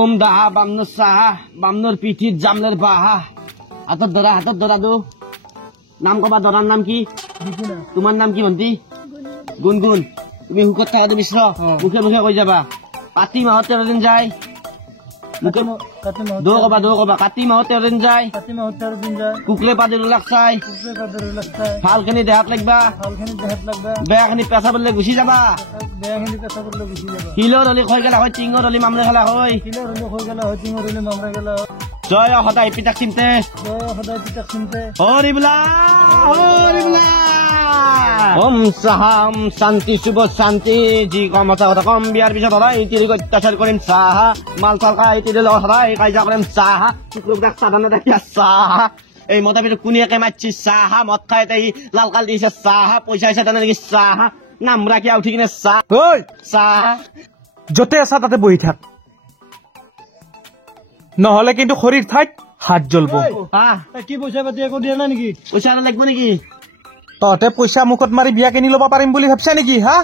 ওম দাহা বামনুর সাহা বামনুর পিঠিত জামলের বাহা হাতত ধরা দো নাম কবা ধরার নাম কি তোমার নাম কি ভন্টি গুনগুন তুমি হুকত থাকাটো মিশ্র মুখে মুখে কৈ যাবা কাতি মাহত 13 দিন যায় দো কবা কাতি মাহত 13 দিন যায় কুকলে পাদিৰ লাগ চাই ভালখিনি দেহাত লাগবা বেয়াখিনি পেছা বললে গুচি যাবা হিলৰ হলি হৈ গেলা হয় টিঙৰ হলি মামৰে খেলা হয় জয় সদায় পিতাক চিন্তে হৰি বোলা ওম সাহাম শান্তি শুভ শান্তি যি কম আছে কথা কম বিয়াৰ পিছত সদায় তিৰিক অত্যাচাৰ কৰিম চাহা মাল চাল খাই তিৰি লগত সদায় কাজিয়া কৰিম চাহা কুকুৰবিলাক সাধাৰণতে দেখিয়া চাহা এই মতা পিছত কোনিয়াকে মাতছি চাহা মদ খাই তাই লাল কাল দিছে চাহা পইচা আছে তেনে দেখি চাহা নাম ৰাখি উঠি কিনে চাহা যতে আছা তাতে বহি থাক নহলে কিন্তু শৰীৰ ঠাইত হাত জ্বলব কি পইচা পাতি একো দিয়া নাই নেকি পইচা লাগিব নেকি তহঁতে পইচা মুখত মাৰি বিয়া কিনি ল'ব পাৰিম বুলি ভাবছা নেকি হা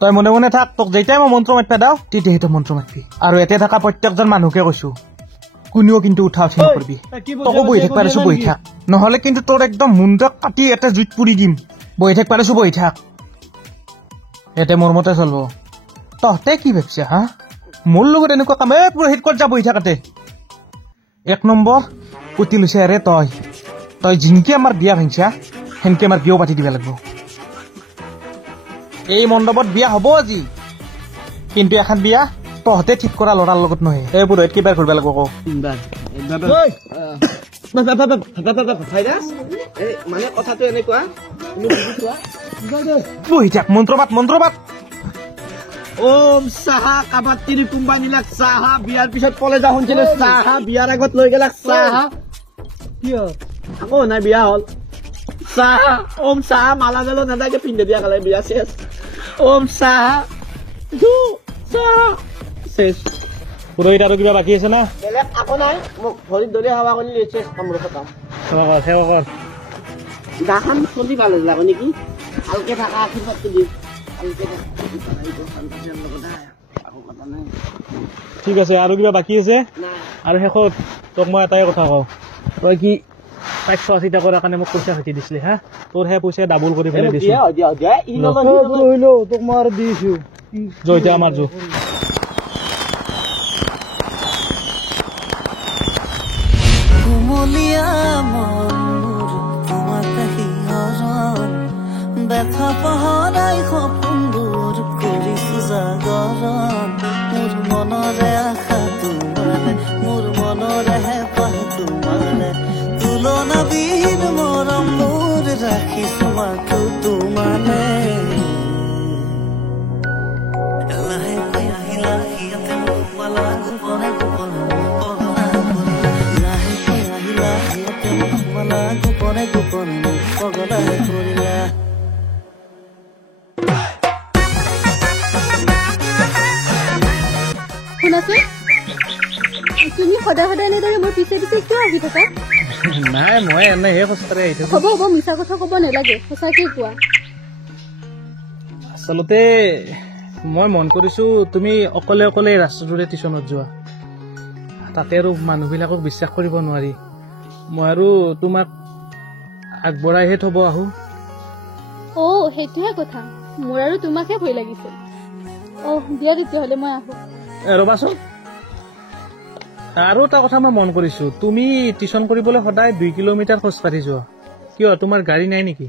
তই মনে মনে থাক তোক যেতিয়াই মই মন্ত্ৰ মাতিবা দাও তেতিয়াহে তই মন্ত্ৰ মাতিবি আৰু এতে থকা প্ৰত্যেকজন মানুহকে কৈছো কোনেও কিন্তু উঠা উঠি নকৰিবি তোকো বহি থাক পাৰিছো বহি থাক নহলে কিন্তু তোৰ একদম মুণ্ডক কাটি এটা জুইত পুৰি দিম বহি থাক পাৰিছো বহি থাক এতে মোৰ মতে চলব তহঁতে কি ভাবছা হা মোৰ লগত এনেকুৱা কাম পুৰোহিত ক'ত যা বহি থাকাতে 1 নম্বৰ কুটি লৈছে আৰে তই জিনকি আমাৰ বিয়া ভাঙিছা হেনকে আমাৰ বিয়াও পাতি দিব লাগিব এই মণ্ডপত বিয়া হ'ব আজি কিন্তু এখন বিয়া তহঁতে ঠিক কৰা ল'ৰাৰ লগত নহয় এই পুৰোহিত কিবা কৰিব লাগিব কওঁ মানে কথাটো এনেকুৱা বহি থাক মন্ত্ৰবাদ ওম চাহা কাবাত তিৰি কোম্পানীলাক চাহা বিয়াৰ পিছত পলে যা শুনছিলে চাহা বিয়াৰ আগত লৈ গেলাক চাহা কিয় আকৌ নাই বিয়া হ'ল চাহা ওম চাহা মালা গেলো নাদাকে পিন্ধে দিয়া গেলে বিয়া শেষ ওম চাহা শেষ পুৰোহিত আৰু কিবা বাকী আছে না বেলেগ আকৌ নাই মোক ভৰিত ধৰি হাৱা কৰি লৈছে কামৰ খতম সেৱা কৰ গাখন চলি ভাল লাগিব নেকি ভালকে থাকা আশীৰ্বাদটো দিম ঠিক আছে আৰু কিবা বাকী আছে আৰু শেষত তোক মই এটাই কথা কওঁ তই কি তাইক চোৱা চিতা কৰাৰ কাৰণে মোক পইচা খেতি দিছিলি হা তোৰ সেই পইচা ডাবল কৰি পেলাই দিছো তোক মই আৰু দিছো জয়তে আমাৰ জো ব্যথা পাহৰাই সপোনবোৰ কৰিছো জাগৰণ মোৰ মনৰে আশা তোমাৰে মোৰ মনৰে হেঁপাহ তোমাৰে তুলনাবিহীন মৰম মোৰ ৰাখিছো মাথো তোমাৰে লাহেকৈ আহিলা সিহঁতে মোক পালা গোপনে গোপনে পগলা কৰিলা লাহেকৈ আহিলা সিহঁতে মোক পালা গোপনে গোপনে পগলা কৰিলা তুমি সদায় এনেদৰে মোৰ পিছে পিছে কিয় আহি থাকা নাই মই এনেহে খোজকাঢ়ি আহি থাকো হ'ব মিছা কথা ক'ব নালাগে সঁচাকে কোৱা আচলতে মই মন কৰিছো তুমি অকলে অকলে ৰাস্তাটোৰে টিউচনত যোৱা তাতে আৰু মানুহবিলাকক বিশ্বাস কৰিব নোৱাৰি মই আৰু তোমাক আগবঢ়াইহে থব আহো সেইটোহে কথা মোৰ আৰু তোমাকহে ভয় লাগিছে দিয়া তেতিয়াহ'লে মই আহো ৰবাচোন আৰু এটা কথা মই মন কৰিছো তুমি টিউচন কৰিবলৈ সদায় 2 কিলোমিটাৰ খোজকাঢ়ি যোৱা কিয় তোমাৰ গাড়ী নাই নেকি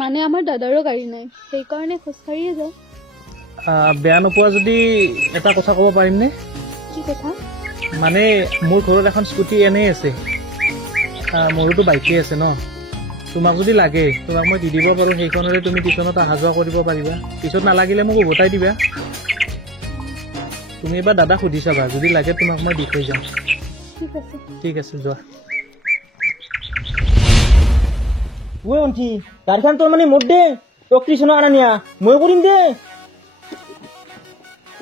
মানে আমাৰ দাদাৰো গাড়ী নাই সেইকাৰণে খোজকাঢ়িয়ে যাওঁ বেয়া নোপোৱা যদি এটা কথা ক'ব পাৰিমনে কি কথা মানে মোৰ ঘৰত এখন স্কুটি এনেই আছে মোৰোতো বাইকে আছে ন তোমাক যদি লাগে তোমাক মই দি দিব পাৰোঁ সেইখনৰে তুমি টিউচনত অহা যোৱা কৰিব পাৰিবা পিছত নালাগিলে মোক উভতাই দিবা তুমি এবাৰ দাদাক সুধি চাবা যদি লাগে তোমাক মই দি থৈ যাম ঠিক আছে যোৱা অন্টি গাড়ীখন তোৰ মানে মোৰ দে তোক টিউচনত আনা নিয়া মই কৰিম দে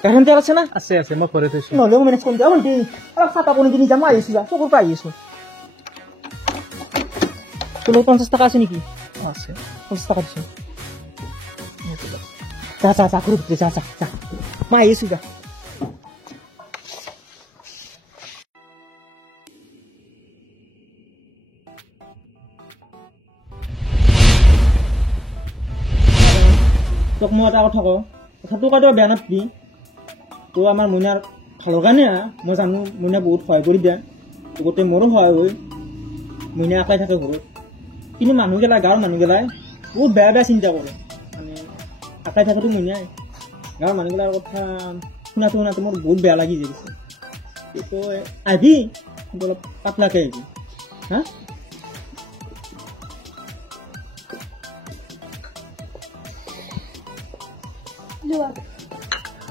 গাড়ীখন তেল আছে না আছে মই ঘৰে থৈছো নহ'লেও মেনেজ কৰিম দে অন্টি অলপ চাহ পাব নেকি নিজাম মই আহিছোঁ চকুৰ পৰা আহি আছোঁ তোৰ 50 টকা আছে নেকি আছে 50 টকা দিছোঁ যা ঘূৰি যা মই আহিছোঁ যা তোক মই এটা কথা কওঁ, কথাটো কয় তই বেয়া নাপাবি। তই আমাৰ মইনাৰ ভালৰ কাৰণে মই জানো মইনা বহুত সহায় কৰি দিয়া, গোটেই মোৰো সহায় হয়। মইনা একাই থাকে ঘৰত, কিন্তু মানুহগিলা গাঁৱৰ মানুহগিলাই বহুত বেয়া বেয়া চিন্তা কৰে। মানে একাই থাকেতো মইনাই, গাঁৱৰ মানুহগিলাৰ কথা শুনাটো মোৰ বহুত বেয়া লাগি গৈছে। তই আহিবি, কিন্তু অলপ পাতলাকে আহিবি হা। যোৱা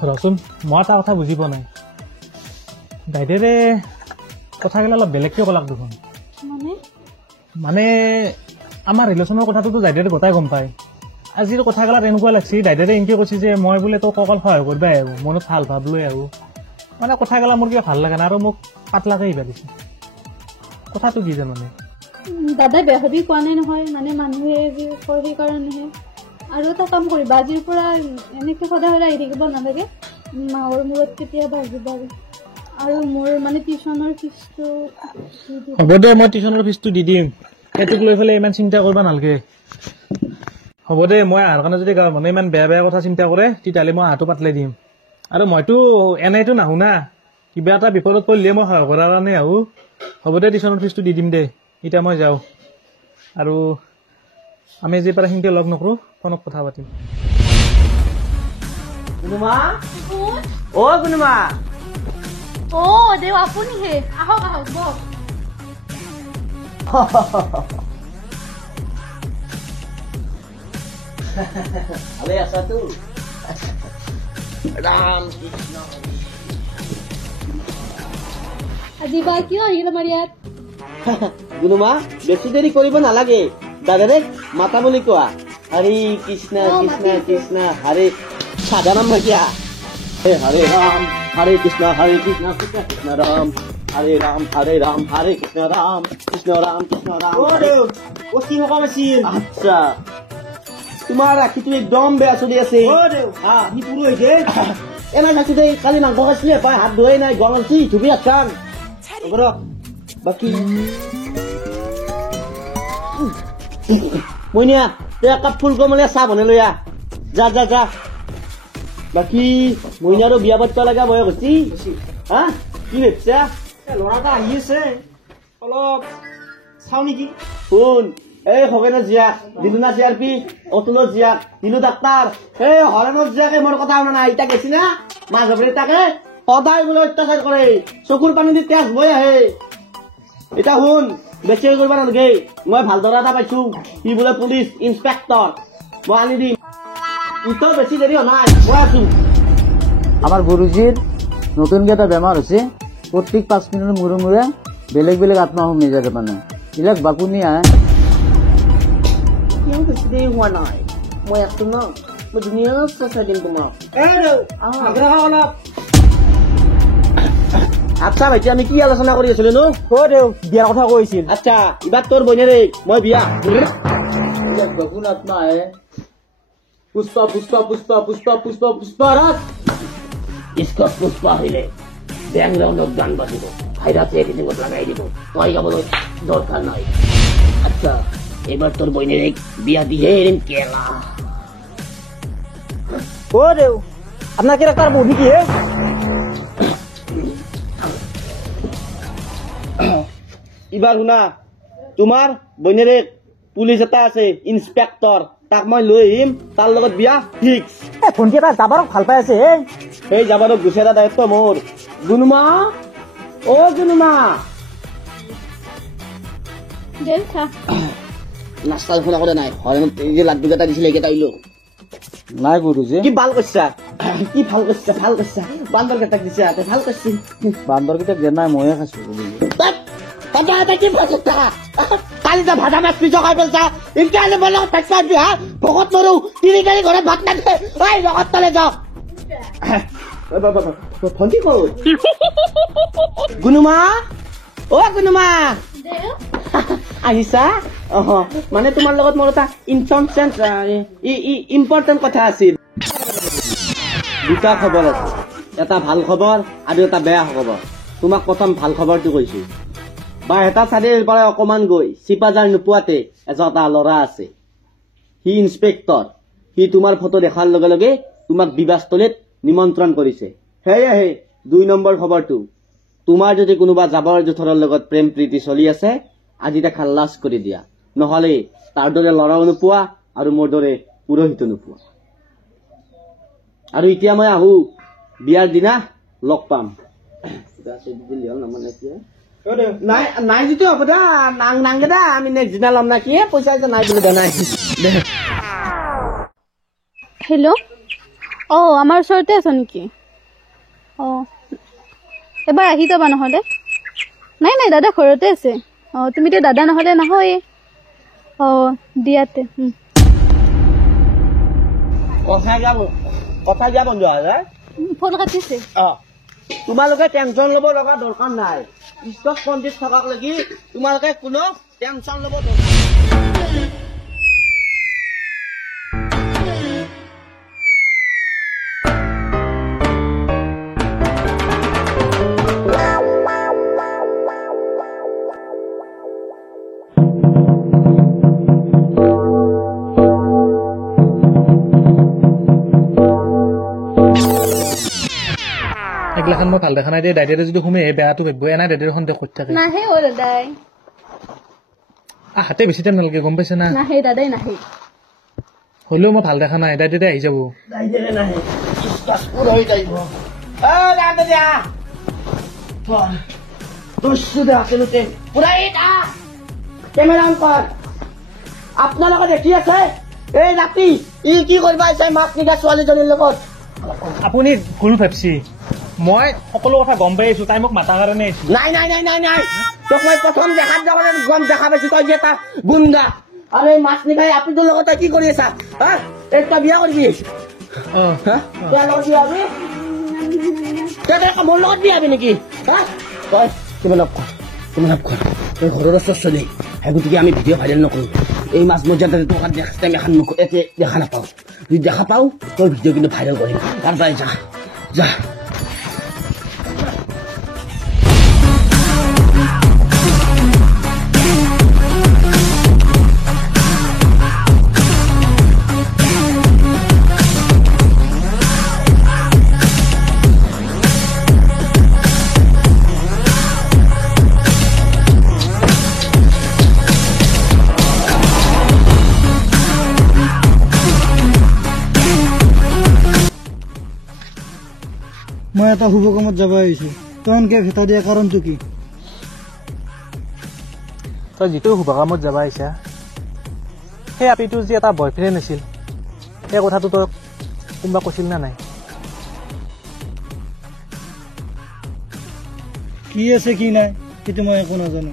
ৰচোন, মই এটা কথা বুজি পোৱা নাই। দাইদেৰে কথাগিলা অলপ বেলেগকৈ ক'লাক দেখোন। মানে মানে আমাৰ ৰিলেশ্যনৰ কথাটোতো দাইদেৰে গোটাই গম পায়। আজিৰ কথাগিলাত এনেকুৱা লাগছি দাইদেৰে এনেকৈ কৈছে যে মই বোলে তোক অকল সহায় কৰিবাই আহোঁ, মনত ভাল ভাৱ লৈ আহোঁ। মানে কথাগিলা মোৰ কিবা ভাল লাগে না, আৰু মোক পাতলাকে আহিবা দিছে। কথাটো কি জানানে? দাদাই বেয়া ভাবি কোৱা নাই নহয়, মানে মানুহে যি কয় সেইকাৰণেহে। আৰু এটা কাম কৰিবা, আজিৰ পৰা এনেকে সদায় সদায় আহি থাকিব নালাগে, মাহৰ মূৰত কেতিয়াবা আহিবা। আৰু মোৰ মানে টিউশ্যনৰ ফিজটো হ'ব দে, মই টিউশ্যনৰ ফিজটো দি দিম, সেইটোক লৈ পেলাই ইমান চিন্তা কৰিব নালাগে। হ'ব দে, মই আহাৰ কাৰণে যদি গাঁৱৰ মানুহে ইমান বেয়া বেয়া কথা চিন্তা কৰে তেতিয়াহ'লে মই হাতটো পাতলাই দিম। আৰু মইতো এনেইতো নাহোঁ না, কিবা এটা বিপদত পৰিলে মই সহায় কৰাৰ কাৰণে আহোঁ। হ'ব দে, টিউশ্যনৰ ফিজটো দি দিম দে, এতিয়া মই যাওঁ। আৰু আমি যি পাৰে সেনেকৈ লগ নকৰোঁ, ফোনত কথা পাতিম। গুণুমা, অ গুণুমা, দেউ আপুনিহে, আহক আহক বহ। ভালে আছাতো? ৰাম কৃষ্ণ। আজি বা কিয় আহিল আমাৰ ইয়াত? গুণুমা, বেছি দেৰি কৰিব নালাগে, দাদাৰে মাতা বুলি কোৱা। হৰে কৃষ্ণ কৃষ্ণ কৃষ্ণ হৰে, সাদা নাম ভাইয়া। হৰে ৰাম হৰে কৃষ্ণ কৃষ্ণ কৃষ্ণ ৰাম, হৰে ৰাম হৰে কৃষ্ণ ৰাম কৃষ্ণ ৰাম। কি সকাম আছিল? আচ্ছা, তোমাৰ ৰাখিটো একদম বেয়া চলি আছে। সি পুৰো হৈছে। এনে থাকি দেই, কালি মাংস খাইছিলে পাই, হাত ধোৱাই নাই, গৰম উঠি ধুবি আছান। বাকী মইনা, তই একাপ ফুল কমলে চাহ বনাই লৈ আহ, যা যা যা। বাকী মইনাৰো বিয়া পাতিব লগা বয়স হৈছে হা, কি ভাবছা? ল'ৰা এটা আহি আছে, অলপ চাওঁ নেকি? শুন, এই খগেনৰ জীয়াক, দিলুনা চিআৰপি, অতুলৰ জীয়াক, দিলু ডাক্তাৰ, এই হৰেণৰ জীয়াকে মোৰ কথা শুনা নাই। এতিয়া গেছি না মাছ ধৰি, তাকে সদায় বোলে অত্যাচাৰ কৰে, চকুৰ পানী দি তেজ বৈ আহে। এতিয়া শুন, বেছি কৰিব নালাগে, মই ভাল দৰা এটা পাইছো, সি বোলে পুলিচ ইন্সপেক্টৰ, মই আনি দিম। ইটো বেছি দেৰি হোৱা নাই, মই আছো। আমাৰ গুৰুজীৰ নতুনকৈ এটা বেমাৰ হৈছে, প্ৰত্যেক 5 মিনিটৰ মূৰে মূৰে বেলেগ বেলেগ আত্মা সোমাই যায়। মানে এইবিলাক বাকুনি আহে। কিয় বেছি দেৰি হোৱা নাই, মই আছো ন, মই ধুনীয়া চাই দিম তোমাক। অলপ আচ্ছা ভাইটি, আমি কি আলোচনা কৰি আছিলো নো? দেউ বিয়াৰ কথা কৈছিল। আচ্ছা, এইবাৰ তোৰ বইনেৰে মই বিয়া। এইবিলাক বাকুন আত্মা আহে। পুষ্প পুষ্প পুষ্প পুষ্প পুষ্প পুষ্প ৰাজ স্কট পুষ্প আহিলে বেংগ্ৰাউণ্ডত গান বাজিব, ভাইৰাছে এডিটিঙত লগাই দিব, তই গাবলৈ দৰকাৰ নাই। আচ্ছা, এইবাৰ তোৰ বইনেৰে বিয়া দিহে এৰিম কেলা। দেউ আপনার কেরেক্টার বউ কি? এবার শুনা, তোমার বইনেরে পুলিশ এটা আছে ইন্সপেক্টর, তাক মই লৈ আহিম, তার লগত বিয়া ফিক্স। ভন্টি এটা যাবারক ভাল পাই আছে। সেই যাবারক গুছেৰা দায়িত্ব মোৰ। গুণুমা, অ গুণুমা, দেউ চাহ। নাস্তা শুনা কৰে নাই, হৰেণত এই যে লাড্ডু কেইটা দিছিলে এইকেইটা আহিলো। নাই গুৰুজী, কি ভাল কৰিছা, কি ভাল কৰিছা, ভাল কৰিছা, বান্দৰ কেইটাক দিছা, ভাল কৰিছি। বান্দৰকেইটা দিয়া নাই, ময়ে খাইছো গুৰুজী। কি ভাল কৰিছা, কালি যে ভাজা মাছ পিছ খাই পেলছা, ইনকে আনি মোৰ লগত ভাত পাবি হা, ভকত নৰো, 3 গাড়ী ঘৰত ভাত নাখে, ঐ লগত তলে যাওক। ভণ্টি ক'ত? গুণুমা, অ গুণুমা, দেউ আহিছা? মানে তোমাৰ লগত মোৰ এটা ইম্পৰ্টেণ্ট কথা আছিল। দুটা খবৰ আছে, এটা ভাল খবৰ আৰু এটা বেয়া খবৰ। তোমাক প্ৰথম ভাল খবৰটো কৈছো। বাহেতা চাৰিৰ পৰা অকমান গৈ চিপাজাৰ নোপোৱাতে এটা ল'ৰা আছে, সি ইন্সপেক্টৰ, সি তোমাৰ ফটো দেখাৰ লগে লগে তোমাক বিবাহস্থলীত নিমন্ত্ৰণ কৰিছে। সেয়েহে 2 নম্বৰ খবৰটো, তোমাৰ যদি কোনোবা জাবৰ জোথৰৰ লগত প্ৰেম প্ৰীতি চলি আছে, আজি তাক খালাছ কৰি দিয়া, নহলে তাৰ দৰে ল'ৰাও নোপোৱা আৰু মোৰ দৰে পুৰোহিতো নোপোৱা। আৰু এতিয়া মই আহো, বিয়াৰ দিনা লগ পাম। নাই নাই যিটো হ'ব দা, নাংগে দা, আমি নেক্সট দিনা ল'ম না। কি পইচা নাই বোলে দা, নাই। হেল্ল', আমাৰ ওচৰতে আছ নেকি? এবাৰ আহি যাবা নহ'লে। নাই নাই, দাদা ঘৰতে আছে। তুমিতো দাদা নহ'লে নহয়। দিয়াতে কথা দিয়া বন্ধু আছে, ফোন কাটিছে। তোমালোকে টেনচন ল'ব লগা দৰকাৰ নাই। ষ্টক পণ্ডিত থকাক লাগি তোমালোকে কোনো টেনচন ল'ব দৰকাৰ নাই। এইগিলাখান মই ভাল দেখা নাই দেই। দাইদেৰে যদি শুমে বেয়াটো ভাবিব। এনাই দাইদেৰ সন্দেহ কৰি থাকে। নাহে দাদাই, হাতে বেছি টাইম নালাগে, গম পাইছে না? নাহে দাদাই নাহে। হ'লেও মই ভাল দেখা নাই। দাইদেৰে আহি যাব। আপোনালোকে দেখি আছে এই ৰাতি ই কি কৰিব আহিছে মাক নিকা ছোৱালীজনীৰ লগত। আপুনি ভুল ভাবছি। মই সকলো কথা গম পাই আছো। তাই মোক মাতাৰ কাৰণে আহিছো। নাই নাই নাই নাই নাই, তোক মই প্ৰথম দেখাত গম দেখা পাইছো তই যে এটা গুণ্ডা। আৰু এই মাছ নিকাই আপুটোৰ লগত তই কি কৰি আছা? এই তই বিয়া কৰিবি? মোৰ লগত বিয়াবি নেকি? তই কিমান তই ঘৰৰ ওচৰ চলি সেই গতিকে আমি ভিডিঅ' ভাইৰেল নকৰো। এই মাছ মজিয়াতে টকা এখন দেখা নাপাওঁ। যদি দেখা পাওঁ তোৰ ভিডিঅ' কিন্তু ভাইৰেল কৰিম। তাৰ পৰাই যা যা। মই এটা শুভ কামত যাব আহিছো। তই এনেকে ভেটা দিয়া কাৰণটো কি? তই যিটো শুভ কামত যাব আহিছা, সেই আপিটোৰ যি এটা বয়ফ্ৰেণ্ড আছিল, সেই কথাটো তই কোনোবা কৈছিল নে নাই? কি আছে কি নাই সেইটো মই একো নাজানো।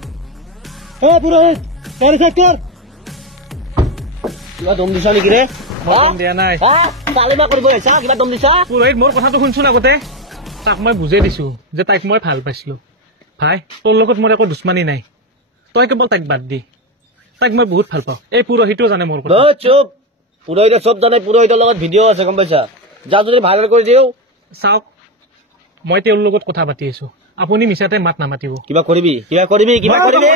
পুৰোহিত গাড়ী চেক কৰ। কিবা দম দিছা নেকি ৰে? দিয়া নাই তালিমা কৰিব আহিছা, কিবা দম দিছা? পুৰোহিত, মোৰ কথাটো শুনছোন আগতে। তাক মই বুজাই দিছো যে তাইক মই ভাল পাইছিলো। ভাই, তোৰ লগত মোৰ একো দুশ্মনী নাই। তই কেৱল তাইক বাদ দি। তাইক মই বহুত ভাল পাওঁ। এই পুৰোহিতো জানে মোৰ কথা। চুপ, পুৰোহিতে চব জানে। পুৰোহিতৰ লগত ভিডিঅ' আছে, গম পাইছা? যা যদি ভাইৰেল কৰি দিও। চাওক, মই তেওঁৰ লগত কথা পাতি আছো। আপুনি মিছাতে মাত নামাতিব। কিবা কৰিবি, কিবা কৰিবি, কিবা কৰিবি।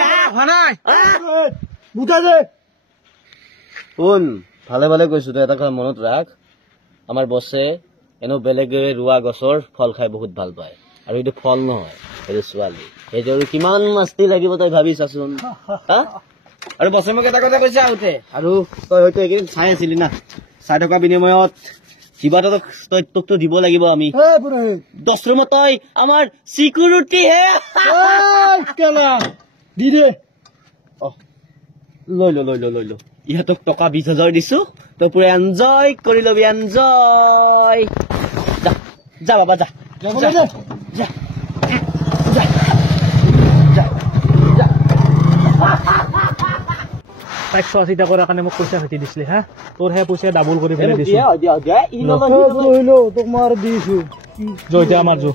শুন, ভালে ভালে কৈছো, তই এটা কথা মনত ৰাখ। আমাৰ বছে এনেও বেলেগে ৰোৱা গছৰ ফল খাই বহুত ভাল পায়। আৰু এইটো ফল নহয়, এইটো ছোৱালী। সেইটো আৰু কিমান মাস্তি লাগিব তই ভাবি চাচোন। আৰু বছে মোক এটা কথা কৈছে আগতে, আৰু তই হয়তো এইকেইদিন চাই আছিলি না। চাই থকা বিনিময়ত কিবা এটা তোকতো দিব লাগিব আমি। 10 ৰুমত তই আমাৰ চিকিউৰিটি হে। দি দে। লৈ ল লৈ ল লৈ ল। ইহঁতক টকা 20,000 দিছো, তই পুৰা এনজয় কৰি লবি। এনজয়। যা যা বাবা, যা যা যা যা। তাইক চোৱা চিতা কৰাৰ কাৰণে মোক পইচা ভেটি দিছিলে। হা, তোৰ সেই পইচা ডাবল কৰি পেলাই দিছো। তোক মই আৰু দিছো। জয়তে আমাৰ জো।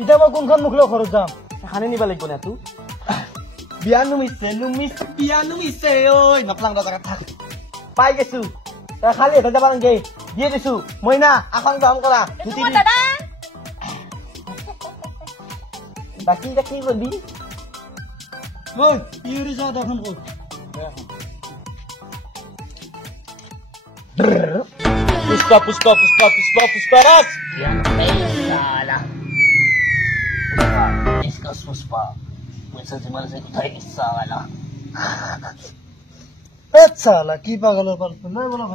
এতিয়া মই কোনখন মুখলৈ ঘৰত যাম? খানে নিবা লাগিব না তোৰ? বিয়া নুমিছে বিয়া নুমিছে। ঐ নকলাং জেগাত থাক, পাই গেছো। তই খালি এটা যাবা নাগে, দিয়ে দিছো। মই না আসন গ্ৰহণ কৰা। বাকি এটা কি করবি ওই কি উড়ি যাও তখন কই পুষ্পা পুষ্পা পুষ্পা পুষ্পা পুষ্পারাজ इसका पुष्पा पैसा जमा से उठाए साला আচ্ছা কি পাগলের গল্প নয় বলা